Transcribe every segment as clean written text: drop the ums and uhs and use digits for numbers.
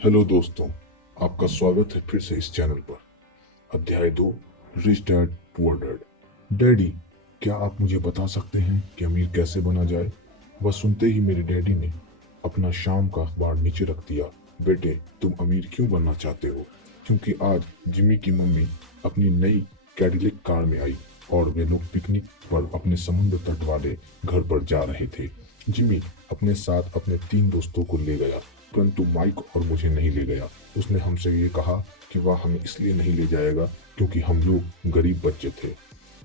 Hello दोस्तों, आपका स्वागत है फिर से इस चैनल पर। अध्याय 2, rich dad poor dad. Daddy, क्या आप मुझे बता सकते हैं कि अमीर कैसे बना जाए? वह सुनते ही मेरे डैडी ने अपना शाम का अखबार नीचे रख दिया। बेटे, तुम अमीर क्यों बनना चाहते हो? क्योंकि आज जिमी की मम्मी अपनी नई कैडिलक कार में आई और वे लोग पिकनिक पर अपने समुद्र तट वाले घर पर जा रहे थे। जिमी अपने साथ अपने 3 दोस्तों को ले गया, परंतु माइक और मुझे नहीं ले गया। उसने हमसे ये कहा कि वह हमें इसलिए नहीं ले जाएगा क्योंकि हम लोग गरीब बच्चे थे।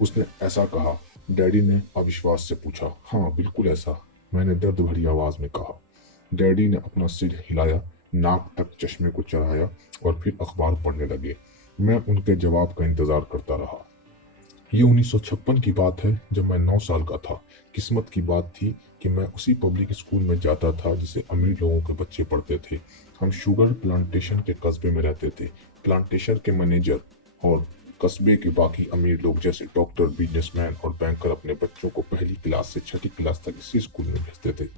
उसने ऐसा कहा। डैडी ने अविश्वास से पूछा, हाँ बिल्कुल ऐसा, मैंने दर्द भरी आवाज में कहा। डैडी ने अपना सिर हिलाया, नाक तक चश्मे को चढ़ाया और फिर अखबार पढ़ने लगे। मैं उनके जवाब का इंतजार करता रहा। ये 1956 की बात है, जब मैं 9 साल का था। किस्मत की बात थी कि मैं उसी पब्लिक स्कूल में जाता था जिसे अमीर लोगों के बच्चे पढ़ते थे। हम शुगर प्लांटेशन के कस्बे में रहते थे। प्लांटेशन के मैनेजर और कस्बे के बाकी अमीर लोग जैसे डॉक्टर, बिजनेसमैन और बैंकर अपने बच्चों को पहली क्लास से छठी क्लास तक इसी स्कूल में भेजते थे।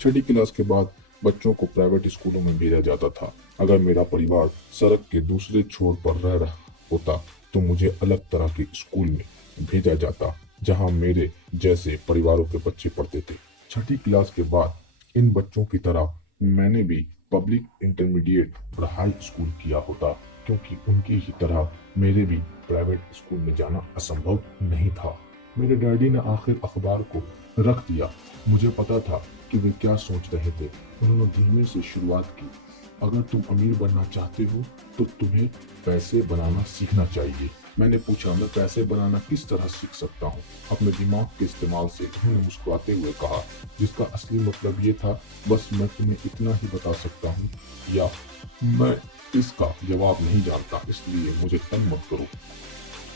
छठी क्लास के बाद बच्चों को प्राइवेट स्कूलों में भेजा जाता था। अगर मेरा परिवार सड़क के दूसरे छोर पर रह रहा होता तो मुझे अलग तरह के स्कूल में भेजा जाता, जहां मेरे जैसे परिवारों के बच्चे पढ़ते थे। छठी क्लास के बाद इन बच्चों की तरह मैंने भी पब्लिक इंटरमीडिएट और हाई स्कूल किया होता, क्योंकि उनकी ही तरह मेरे भी प्राइवेट स्कूल में जाना असंभव नहीं था। मेरे डैडी ने आखिर अखबार को रख दिया। मुझे पता था कि वे क्या सोच रहे थे। उन्होंने धीमे से शुरुआत की, अगर तुम अमीर बनना चाहते हो तो तुम्हें पैसे बनाना सीखना चाहिए। मैंने पूछा, मैं पैसे बनाना किस तरह सीख सकता हूँ? अपने दिमाग के इस्तेमाल से उन्होंने मुस्कुराते हुए कहा, जिसका असली मतलब ये था, बस मैं तुम्हें इतना ही बता सकता हूँ, या मैं इसका जवाब नहीं जानता, इसलिए मुझे तंग मत करो।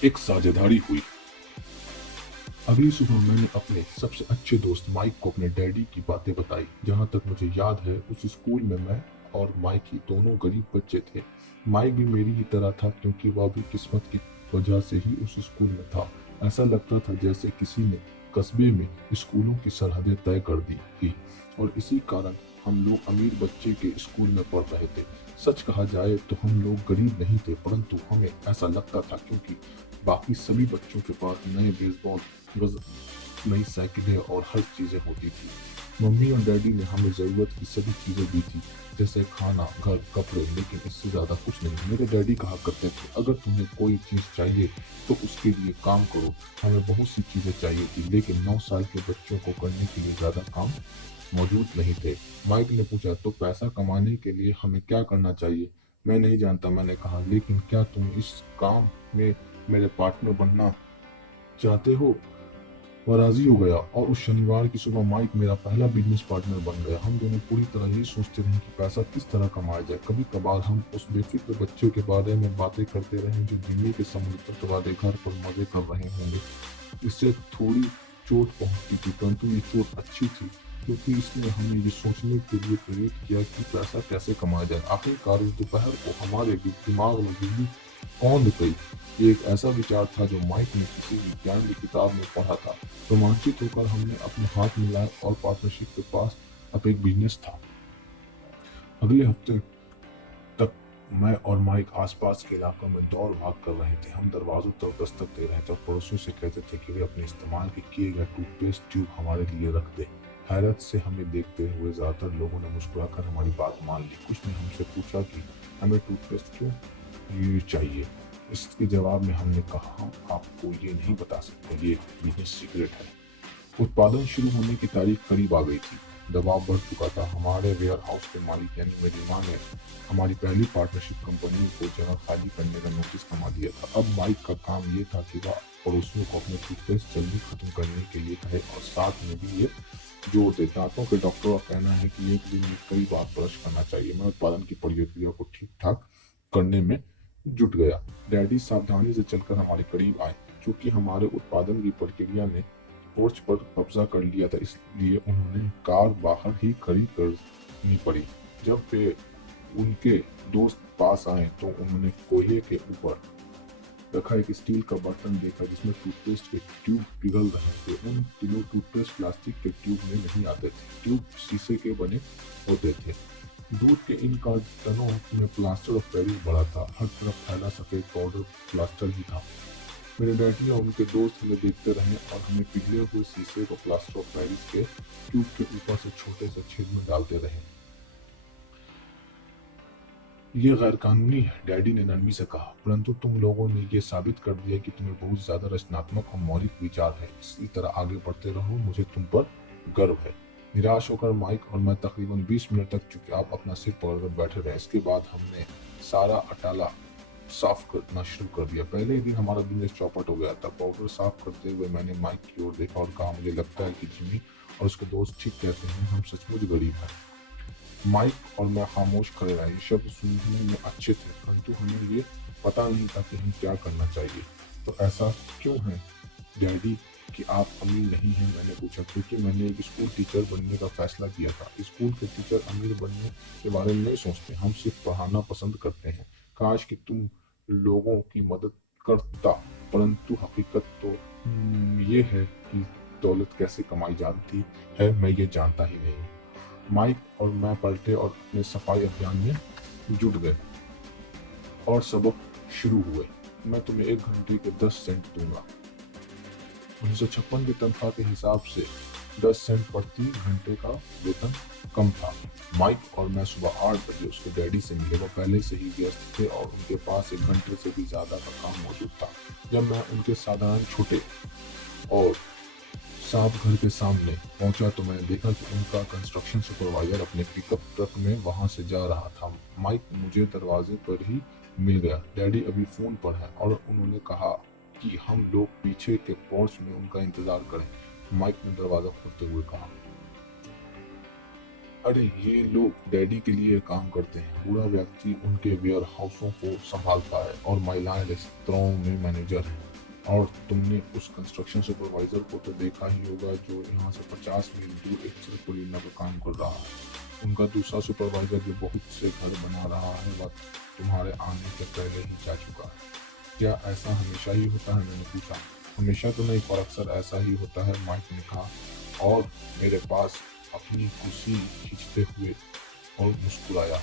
एक साझेदारी हुई। अगली सुबह मैंने अपने सबसे अच्छे दोस्त माइक को अपने डैडी की बातें बताई। जहाँ तक मुझे याद है, उस स्कूल में मैं और माइक ही दोनों गरीब बच्चे थे। माइक भी मेरी ही तरह था, क्योंकि वह भी किस्मत की वजह से ही उस स्कूल में था। ऐसा लगता था जैसे किसी ने कस्बे में स्कूलों की सरहदें तय कर दी थी, और इसी कारण हम लोग अमीर बच्चे के स्कूल में पढ़ रहे थे। सच कहा जाए तो हम लोग गरीब नहीं थे, परंतु हमें ऐसा लगता था, क्योंकि बाकी सभी बच्चों के पास नए बेसबॉल, नई साइकिलें और हर चीजें होती थी। मम्मी और डैडी ने हमें जरूरत की सभी चीजें दी थी, जैसे खाना, घर, कपड़े, लेकिन इससे ज्यादा कुछ नहीं। मेरे डैडी कहा करते थे, अगर तुम्हें कोई चीज चाहिए तो उसके लिए काम करो। हमें बहुत सी चीजें चाहिए थी, लेकिन 9 साल के बच्चों को करने के लिए ज्यादा काम मौजूद नहीं थे। माइक ने पूछा, तो पैसा कमाने के लिए हमें क्या करना चाहिए? मैं नहीं जानता, मैंने कहा, लेकिन क्या तुम इस काम में मेरे पार्टनर बनना चाहते हो? वह राजी हो गया, और उस शनिवार की सुबह माइक मेरा पहला बिजनेस पार्टनर बन गया। हम दोनों पूरी तरह यही सोचते रहे कि पैसा किस तरह कमाया जाए। कभी कभार हम उस बेफिक्र बच्चे के बारे में बातें करते रहे जो दिल्ली के समुद्र तट वाले घर पर मजे कर रहे होंगे। इससे थोड़ी चोट पहुंचती थी, परंतु ये चोट अच्छी थी, क्योंकि इसने हमें ये सोचने के लिए प्रेरित किया कि पैसा कैसे कमाया जाए। आखिरकार उस दोपहर को हमारे भी दिमाग में बिजली कौंध गई। ये एक ऐसा विचार था जो माइक ने किसी विज्ञान की किताब में पढ़ा था। रोमांचित होकर हमने अपने हाथ मिलाए, और पार्टनरशिप के पास अब एक बिजनेस था। अगले हफ्ते तक मैं और माइक आसपास के इलाकों में दौड़ भाग कर रहे थे। हम दरवाजों तक दस्तक दे रहे थे और पड़ोसियों से कहते थे कि वे अपने इस्तेमाल किए गए टूथपेस्ट ट्यूब हमारे लिए रख दें। हैरत से हमें देखते हुए ज्यादातर लोगों ने मुस्कुराकर हमारी बात मान ली। कुछ ने हमसे पूछा कि हमें टूथपेस्ट क्यों ये चाहिए। इसके जवाब में हमने कहा, हम आपको ये नहीं बता सकते, ये बिजनेस सीक्रेट है। उत्पादन शुरू होने की तारीख करीब आ गई थी। दबाव बढ़ चुका था। हमारे वेयर हाउस के मालिक यानी मेरी माँ ने हमारी पहली पार्टनरशिप कंपनी को जगह खाली करने का नोटिस थमा दिया था। अब माइक का काम ये था कि वह पड़ोसियों को अपने टूथपेस्ट जल्दी खत्म करने के लिए कहे, और साथ में भी ये जोड़ दे, दांतों के डॉक्टर का कहना है कि एक दिन में कई बार ब्रश करना चाहिए। मैं उत्पादन की प्रक्रिया को ठीक ठाक करने में जुट गया। डैडी सावधानी से चलकर हमारे करीब आए। क्योंकि हमारे उत्पादन की प्रक्रिया ने पोर्च पर कब्जा कर लिया था, इसलिए उन्होंने कार बाहर ही खड़ी करनी पड़ी। जब वे उनके दोस्त पास आए तो उन्होंने कोयले के ऊपर रखा एक स्टील का बर्तन देखा, जिसमें टूथपेस्ट के ट्यूब पिघल रहे थे। उन दिनों टूथपेस्ट प्लास्टिक के ट्यूब में नहीं आते थे, ट्यूब शीशे के बने होते थे। दूध के इन कार्टनों में प्लास्टर ऑफ पेरिस भरा था। हर तरफ फैला सफेद पाउडर प्लास्टर ही था। मेरे डैडी और उनके दोस्त हमें देखते रहे और हमें पिघले हुए शीशे को प्लास्टर ऑफ पेरिस के ट्यूब के ऊपर से छोटे से छेद में डालते रहे। ये गैर कानूनी है, डैडी ने नरमी से कहा, परंतु तुम लोगों ने ये साबित कर दिया कि तुम्हें बहुत ज्यादा रचनात्मक और मौलिक विचार है। इसी तरह आगे बढ़ते रहो, मुझे तुम पर गर्व है। निराश होकर माइक और मैं तकरीबन 20 मिनट तक चुपचाप अपना सिर पकड़कर बैठे रहे। इसके बाद हमने सारा अटाला साफ करना शुरू कर दिया। पहले ही दिन हमारा दिन एक चौपट हो गया था। पाउडर साफ करते हुए मैंने माइक की ओर देखा और कहा, मुझे लगता है कि जिमी और उसके दोस्त ठीक कहते हैं, हम सचमुच गरीब हैं। माइक और मैं खामोश खड़े रहे। ये शब्द सुनने में अच्छे थे, परंतु हमें ये पता नहीं था कि हम क्या करना चाहिए। तो ऐसा क्यों है डैडी कि आप अमीर नहीं हैं? मैंने पूछा। क्योंकि मैंने एक स्कूल टीचर बनने का फैसला किया था। स्कूल के टीचर अमीर बनने के बारे में नहीं सोचते, हम सिर्फ पढ़ाना पसंद करते हैं। काश कि तुम लोगों की मदद करता, परंतु हकीकत तो ये है कि दौलत कैसे कमाई जाती है मैं ये जानता ही नहीं। माइक और मैं पलटे और अपने सफाई अभियान में जुट गए और सबक शुरू हुए। मैं तुम्हें 1 घंटे के 10 सेंट दूंगा। 1956 की तनख्वाह के हिसाब से 10 सेंट प्रति घंटे का वेतन कम था। माइक और मैं सुबह 8 बजे उसके डैडी से मिले। वो पहले से ही व्यस्त थे और उनके पास 1 घंटे से भी ज्यादा का काम मौजूद था। जब मैं उनके साधारण छोटे और साफ घर के सामने पहुंचा तो मैंने देखा कि उनका कंस्ट्रक्शन सुपरवाइजर अपने पिकअप ट्रक में वहां से जा रहा था। माइक मुझे दरवाजे पर ही मिल गया। डैडी अभी फोन पर है और उन्होंने कहा कि हम लोग पीछे के पोर्च में उनका इंतजार करें। माइक ने दरवाजा खोलते हुए कहा, अरे ये लोग डैडी के लिए काम करते हैं। बूढ़ा व्यक्ति उनके वेयर हाउसों को संभालता है और महिलाएं रेस्तरां में मैनेजर हैं। और तुमने उस कंस्ट्रक्शन सुपरवाइजर को तो देखा ही होगा जो यहाँ से 50 मील दूर एक सड़क परियोजना का काम कर रहा है। उनका दूसरा सुपरवाइजर जो बहुत से घर बना रहा है वह तुम्हारे आने से पहले ही जा चुका है। क्या ऐसा हमेशा ही होता है? मैंने पूछा। हमेशा तो नहीं, पर अक्सर ऐसा ही होता है, माइक ने कहा और मेरे पास अपनी कुर्सी खींचते हुए और मुस्कुराया।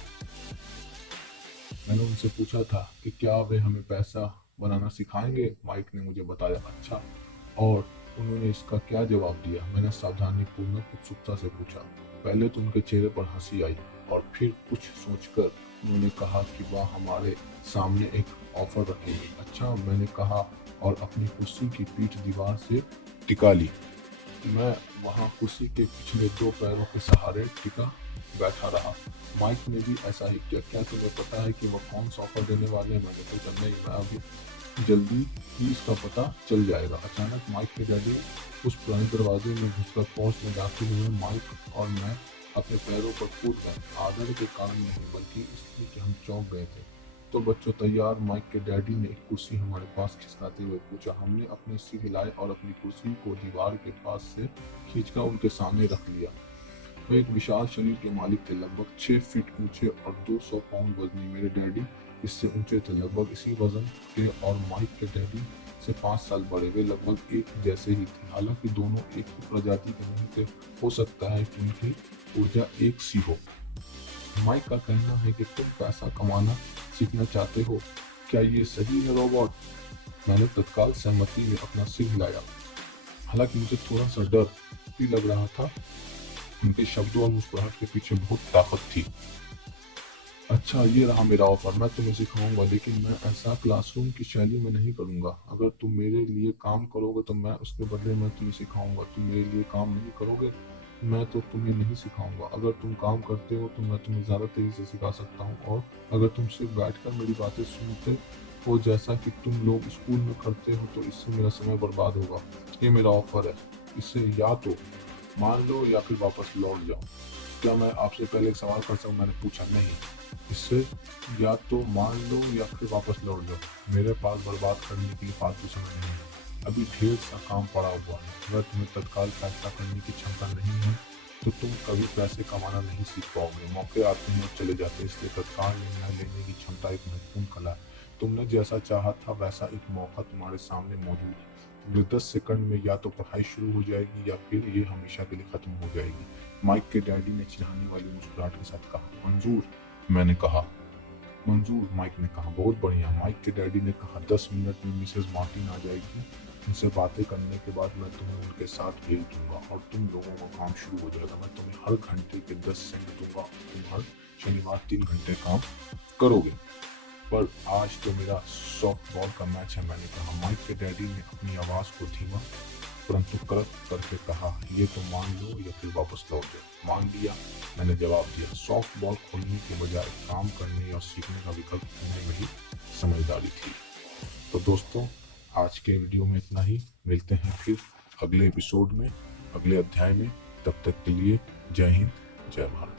मैंने उनसे पूछा था कि क्या वे हमें पैसा बनाना सिखाएंगे? माइक ने मुझे बताया। अच्छा, और उन्होंने इसका क्या जवाब दिया? मैंने सावधानीपूर्वक उत्सुकता से पूछा। पहले तो उनके चेहरे पर हंसी आई और फिर कुछ सोचकर उन्होंने कहा कि वह हमारे सामने एक ऑफर रखेंगे। अच्छा, मैंने कहा और अपनी कुर्सी की पीठ दीवार से टिका ली। मैं वहां कुर्सी के पिछले 2 पैरों के सहारे टिका बैठा रहा। माइक ने भी ऐसा ही किया। क्या तुम्हें पता है कि वो कौन सा ऑफर देने वाले हैं? मैंने पूछा। नहीं, मैं अभी जल्दी ही इसका पता चल जाएगा। अचानक माइक के डैडी उस पुराने दरवाजे में घुसकर पोर्च में दाखिल हुए। माइक और मैं अपने पैरों पर कूद गए, आदर के कारण नहीं बल्कि इसलिए कि हम चौंक गए थे। तो बच्चों तैयार? माइक के डैडी ने एक कुर्सी हमारे पास खिसकाते हुए पूछा। हमने अपने सिर हिलाए और अपनी कुर्सी को दीवार के पास से खींचकर उनके सामने रख लिया। वे एक विशाल शरीर के मालिक थे, लगभग 6 फीट ऊंचे और 200 पाउंड वजनी। मेरे डैडी इससे ऊंचे थे, लगभग इसी वजन के, और माइक के डैडी से 5 साल बड़े। वे लगभग एक जैसे ही थे, हालांकि दोनों एक ही प्रजाति के नहीं थे। हो सकता है कि उनकी ऊर्जा एक सी हो। माइक का कहना है कि तुम पैसा कमाना सीखना चाहते हो, क्या ये सही है रोबोट? मैंने तत्काल सहमति में अपना सिर हिलाया। हालांकि मुझे थोड़ा सा डर भी लग रहा था। उनके शब्दों और मुस्कुराहट के पीछे बहुत ताकत थी। अच्छा, ये रहा मेरा ऑफर। मैं तुम्हें सिखाऊंगा, लेकिन मैं ऐसा क्लासरूम की शैली में नहीं करूंगा। अगर तुम मेरे लिए काम करोगे तो मैं उसके बदले में तुम्हें सिखाऊंगा। तुम मेरे लिए काम नहीं करोगे, मैं तो तुम्हें नहीं सिखाऊंगा। अगर तुम काम करते हो तो मैं तुम्हें ज़्यादा तेज़ी से सिखा सकता हूँ, और अगर तुम सिर्फ बैठकर मेरी बातें सुनते हो जैसा कि तुम लोग स्कूल में करते हो तो इससे मेरा समय बर्बाद होगा। ये मेरा ऑफर है, इसे या तो मान लो या फिर वापस लौट जाओ। क्या मैं आपसे पहले एक सवाल कर सकूं? मैंने पूछा। नहीं, इससे या तो मान लो या फिर वापस लौट जाओ। मेरे पास बर्बाद करने के लिए फालतू समय नहीं है। अभी ढेर सा काम पड़ा हुआ है। अगर तुम्हें तत्काल फैसला करने की क्षमता नहीं है तो तुम कभी पैसे कमाना नहीं सीख पाओगे। मौके आते हैं और चले जाते हैं, इसलिए तत्काल निर्णय लेने की क्षमता एक महत्वपूर्ण कला है। तुमने जैसा चाहा था वैसा एक मौका तुम्हारे सामने मौजूद है। अगले 10 सेकंड में या तो पढ़ाई शुरू हो जाएगी या फिर ये हमेशा के लिए खत्म हो जाएगी। माइक के डैडी ने चिढ़ाने वाली मुस्कुराहट के साथ कहा। मंजूर, मैंने कहा। मंजूर, माइक ने कहा। बहुत बढ़िया, माइक के डैडी ने कहा। 10 मिनट में मिसेस मार्टिन आ जाएगी। उनसे बातें करने के बाद मैं तुम्हें उनके साथ भेज दूंगा और तुम लोगों का काम शुरू हो जाएगा। मैं तुम्हें हर घंटे के 10 सेंट दूंगा। तुम हर शनिवार 3 घंटे काम करोगे। पर आज तो मेरा सॉफ्ट बॉल का मैच है, मैंने कहा। माइक के डैडी ने अपनी आवाज को धीमा परंतु कड़क करके कहा, ये तो मान लो या फिर वापस लौट जाओ। मान लिया, मैंने जवाब दिया। सॉफ्ट बॉल खोलने के बजाय काम करने और सीखने का विकल्प चुनने में ही समझदारी थी। तो दोस्तों, आज के वीडियो में इतना ही। मिलते हैं फिर अगले एपिसोड में, अगले अध्याय में। तब तक के लिए जय हिंद, जय भारत।